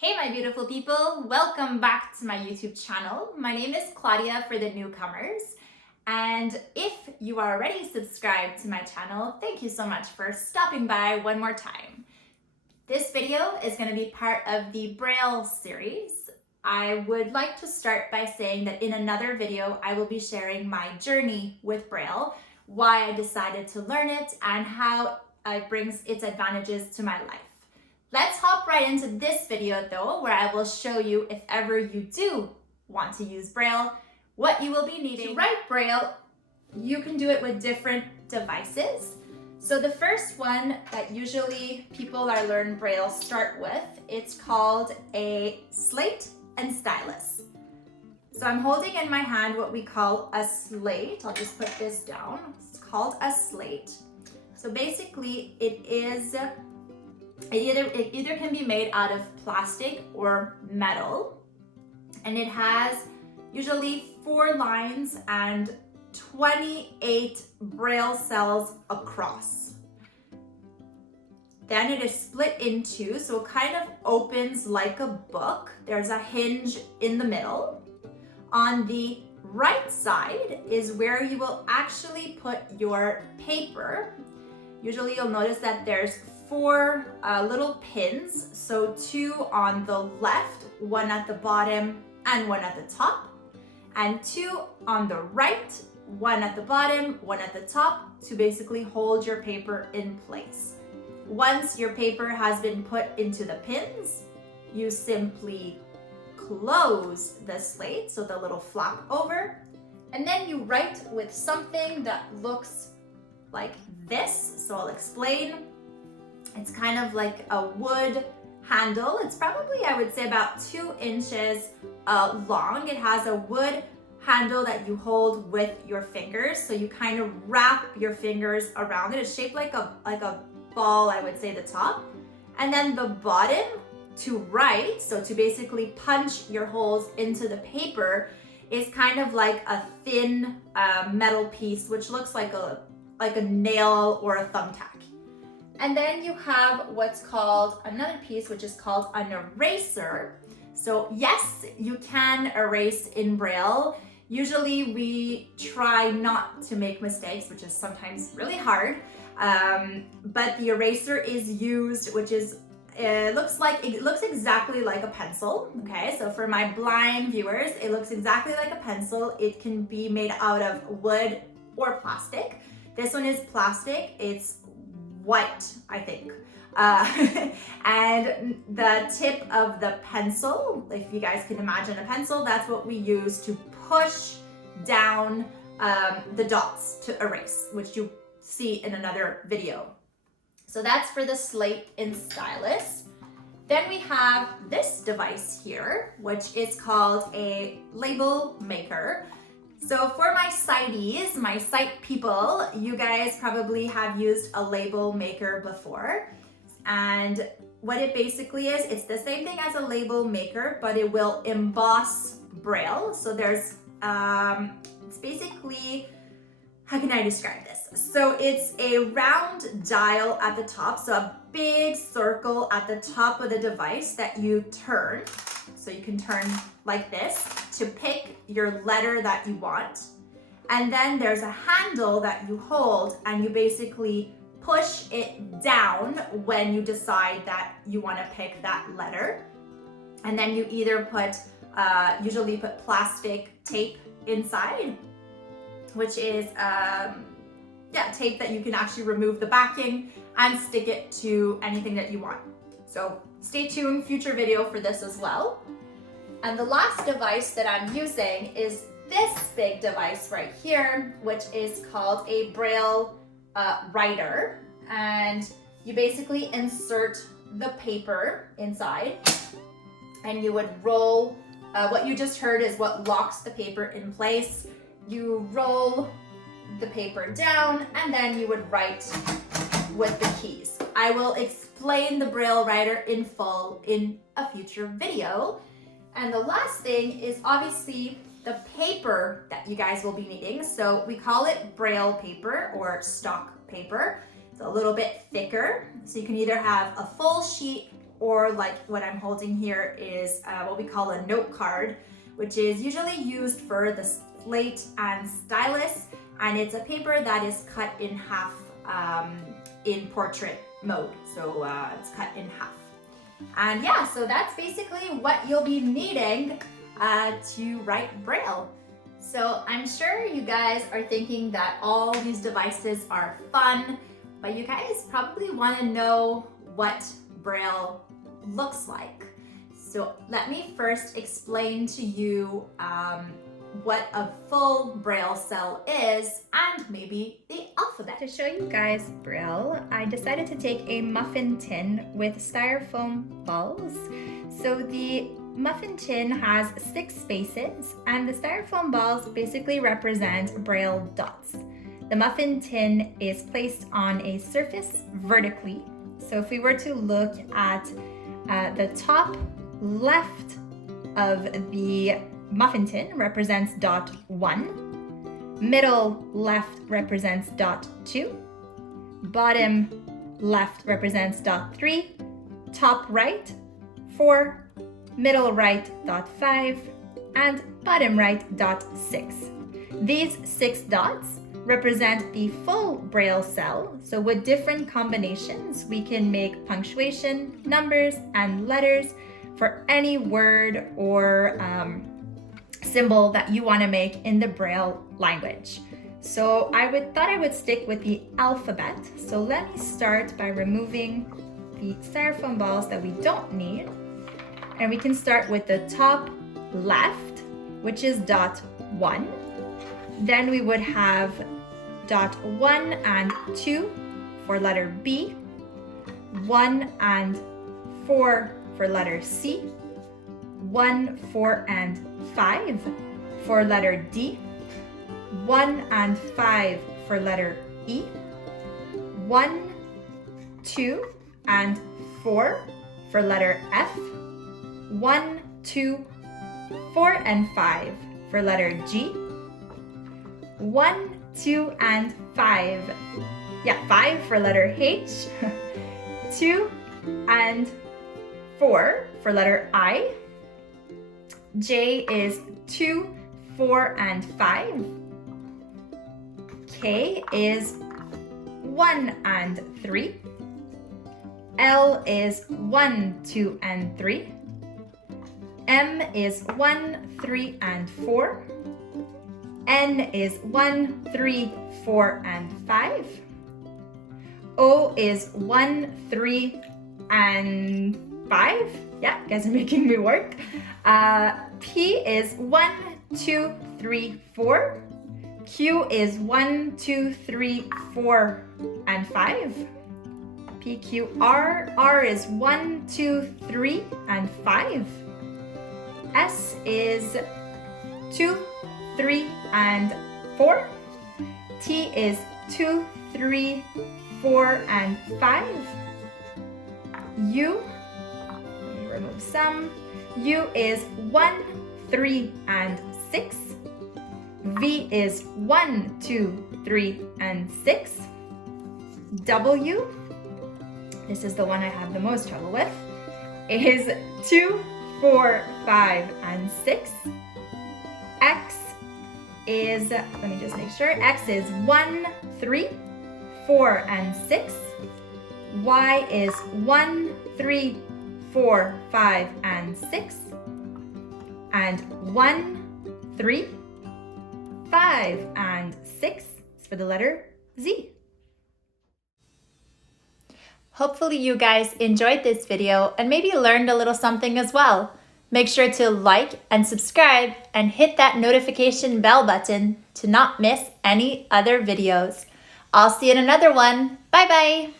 Hey my beautiful people, welcome back to my YouTube channel. My name is Claudia for the newcomers. And if you are already subscribed to my channel, thank you so much for stopping by one more time. This video is going to be part of the Braille series. I would like to start by saying that in another video, I will be sharing my journey with Braille, why I decided to learn it, and how it brings its advantages to my life. Let's hop right into this video though, where I will show you, if ever you do want to use Braille, what you will be needing. To write Braille, you can do it with different devices. So the first one that usually people that learn Braille start with, it's called a slate and stylus. So I'm holding in my hand what we call a slate. I'll just put this down. It's called a slate. So basically it either can be made out of plastic or metal, and it has usually 4 lines and 28 Braille cells across. Then it is split in 2, so it kind of opens like a book. There's a hinge in the middle. On the right side is where you will actually put your paper. Usually you'll notice that there's 4 little pins, so 2 on the left, 1 at the bottom and 1 at the top, and 2 on the right, 1 at the bottom, 1 at the top, to basically hold your paper in place. Once your paper has been put into the pins, you simply close the slate, so the little flap over, and then you write with something that looks like this. So I'll explain. It's kind of like a wood handle. It's probably, I would say, about 2 inches long. It has a wood handle that you hold with your fingers. So you kind of wrap your fingers around it. It's shaped like a ball, I would say, the top. And then the bottom to write, so to basically punch your holes into the paper, is kind of like a thin metal piece, which looks like a nail or a thumbtack. And then you have what's called another piece, which is called an eraser. So yes, you can erase in Braille. Usually we try not to make mistakes, which is sometimes really hard. But the eraser is used, which is, it looks exactly like a pencil. Okay, so for my blind viewers, it looks exactly like a pencil. It can be made out of wood or plastic. This one is plastic. It's white, I think. And the tip of the pencil, if you guys can imagine a pencil, that's what we use to push down the dots to erase, which you see in another video. So that's for the slate and stylus. Then we have this device here, which is called a label maker. So for my sighties, my sight people, you guys probably have used a label maker before. And what it basically is, it's the same thing as a label maker, but it will emboss Braille. So there's, it's basically, how can I describe this? So it's a round dial at the top, so a big circle at the top of the device that you turn. So you can turn like this to pick your letter that you want. And then there's a handle that you hold and you basically push it down when you decide that you want to pick that letter. And then you either put, usually put plastic tape inside, which is, tape that you can actually remove the backing and stick it to anything that you want. So stay tuned, future video for this as well. And the last device that I'm using is this big device right here, which is called a Braille writer. And you basically insert the paper inside and you would roll, what you just heard is what locks the paper in place. You roll the paper down and then you would write with the keys. I will explain the Braille writer in full in a future video. And the last thing is obviously the paper that you guys will be needing. So we call it Braille paper or stock paper. It's a little bit thicker. So you can either have a full sheet or like what I'm holding here is what we call a note card, which is usually used for the slate and stylus, and it's a paper that is cut in half in portrait mode. So it's cut in half. And yeah, so that's basically what you'll be needing to write Braille. So I'm sure you guys are thinking that all these devices are fun, but you guys probably want to know what Braille looks like. So let me first explain to you what a full Braille cell is and maybe the alphabet. To show you guys Braille, I decided to take a muffin tin with styrofoam balls. So the muffin tin has 6 spaces and the styrofoam balls basically represent Braille dots. The muffin tin is placed on a surface vertically. So if we were to look at the top left of the muffin tin represents dot 1, middle left represents dot 2, bottom left represents dot 3, top right 4, middle right dot 5, and bottom right dot 6. These 6 dots represent the full Braille cell. So with different combinations, we can make punctuation, numbers, and letters for any word or symbol that you want to make in the Braille language. So thought I would stick with the alphabet. So let me start by removing the styrofoam balls that we don't need. And we can start with the top left, which is dot 1. Then we would have dot 1 and 2 for letter B, 1 and 4 for letter C, 1, 4, and 5 for letter D, 1 and 5 for letter E, 1, 2, and 4 for letter F, 1, 2, 4, and 5 for letter G, 1, 2, and 5. Yeah, 5 for letter H, 2 and 4 for letter I. J is 2, 4, and 5. K is 1 and 3. L is 1, 2, and 3. M is 1, 3, and 4. N is 1, 3, 4, and 5. O is 1, 3, and 5. Yeah, you guys are making me work. P is 1, 2, 3, 4. Q is 1, 2, 3, 4, and 5. P, Q, R. R is 1, 2, 3, and 5. S is 2, 3, and 4. T is 2, 3, 4, and 5. U, let me remove some. U is 1, 3, and 6. V is 1, 2, 3, and 6. W, this is the one I have the most trouble with, is 2, 4, 5, and 6. X is, let me just make sure, X is 1, 3, 4, and 6. Y is 1, 3, 4, 5, and 6. And 1, 3, 5, and 6 is for the letter Z. Hopefully you guys enjoyed this video and maybe learned a little something as well. Make sure to like and subscribe and hit that notification bell button to not miss any other videos. I'll see you in another one. Bye bye.